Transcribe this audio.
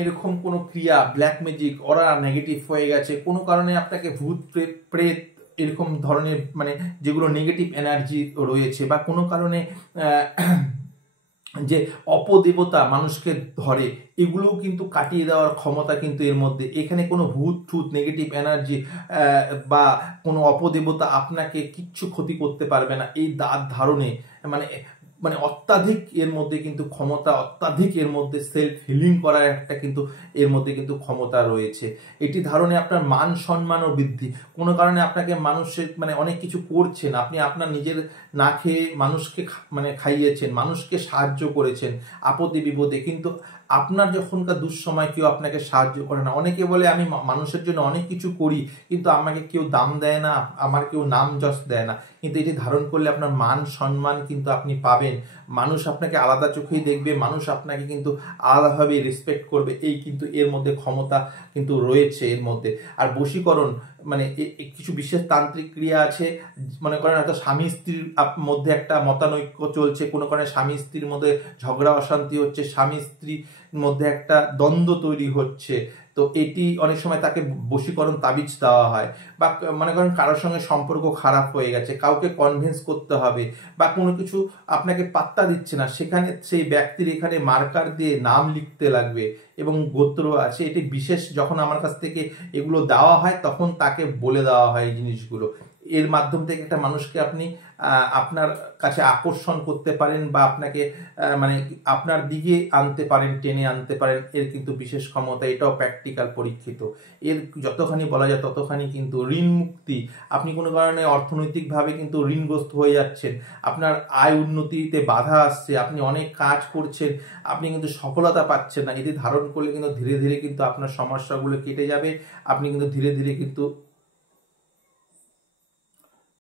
এরকম কোনো ক্রিয়া, ব্ল্যাক ম্যাজিক, অরা নেগেটিভ হয়ে গেছে, কোনো কারণে আপনাকে ভূত প্রেত এরকম ধরনের মানে যেগুলো নেগেটিভ এনার্জি রয়েছে, বা কোনো কারণে যে অপদেবতা মানুষকে ধরে, এগুলোও কিন্তু কাটিয়ে দেওয়ার ক্ষমতা কিন্তু এর মধ্যে। এখানে কোনো ভূত ঠুত নেগেটিভ এনার্জি বা কোনো অপদেবতা আপনাকে কিচ্ছু ক্ষতি করতে পারবে না এই দাঁত ধারণে। মানে মানে অত্যাধিক এর মধ্যে কিন্তু ক্ষমতা, অত্যাধিক এর মধ্যে সেলফ হিলিং করার একটা কিন্তু এর মধ্যে কিন্তু ক্ষমতা রয়েছে। এটি ধারণে আপনার মান সম্মানও বৃদ্ধি। কোনো কারণে আপনাকে মানুষের মানে অনেক কিছু করছেন, আপনি আপনার নিজের না খেয়ে মানুষকে মানে খাইয়েছেন, মানুষকে সাহায্য করেছেন আপদে বিপদে, কিন্তু আপনার যখনকার দুঃসময় কেউ আপনাকে সাহায্য করে না। অনেকে বলে আমি মানুষের জন্য অনেক কিছু করি কিন্তু আমাকে কেউ দাম দেয় না, আমার কেউ নাম যশ দেয় না। কিন্তু এটি ধারণ করলে আপনার মান সম্মান কিন্তু আপনি পাবেন, মানুষ আপনাকে আলাদা চোখেই দেখবে, মানুষ আপনাকে কিন্তু আলাদাভাবে রেসপেক্ট করবে। এই কিন্তু এর মধ্যে ক্ষমতা কিন্তু রয়েছে এর মধ্যে। আর বশীকরণ মানে কিছু বিশেষ তান্ত্রিক ক্রিয়া আছে, মনে করেন হয়তো স্বামী স্ত্রীর মধ্যে একটা মতানৈক্য চলছে, কোনো কারণে স্বামী স্ত্রীর মধ্যে ঝগড়া অশান্তি হচ্ছে, স্বামী স্ত্রীর মধ্যে একটা দ্বন্দ্ব তৈরি হচ্ছে, তো এটি অনেক সময় তাকে বশীকরণ তাবিজ দেওয়া হয়। বা মনে করেন কারোর সঙ্গে সম্পর্ক খারাপ হয়ে গেছে, কাউকে কনভিন্স করতে হবে, বা কোনো কিছু আপনাকে পাত্তা দিচ্ছে না, সেখানে সেই ব্যক্তির এখানে মার্কার দিয়ে নাম লিখতে লাগবে এবং গোত্র আছে। এটি বিশেষ যখন আমার কাছ থেকে এগুলো দেওয়া হয় তখন তাকে বলে দেওয়া হয় এই জিনিসগুলো। এর মাধ্যম থেকে একটা মানুষকে আপনি আপনার কাছে আকর্ষণ করতে পারেন, বা আপনাকে মানে আপনার দিকে আনতে পারেন, টেনে আনতে পারেন। এর কিন্তু বিশেষ ক্ষমতা, এটাও প্র্যাকটিক্যাল পরীক্ষিত। এর যতখানি বলা যায় ততখানি কিন্তু ঋণ মুক্তি, আপনি কোনো কারণে অর্থনৈতিকভাবে কিন্তু ঋণগ্রস্ত হয়ে যাচ্ছেন, আপনার আয় উন্নতিতে বাধা আসছে, আপনি অনেক কাজ করছেন, আপনি কিন্তু সফলতা পাচ্ছেন না, এটি ধারণ করলে কিন্তু ধীরে ধীরে কিন্তু আপনার সমস্যাগুলো কেটে যাবে, আপনি কিন্তু ধীরে ধীরে কিন্তু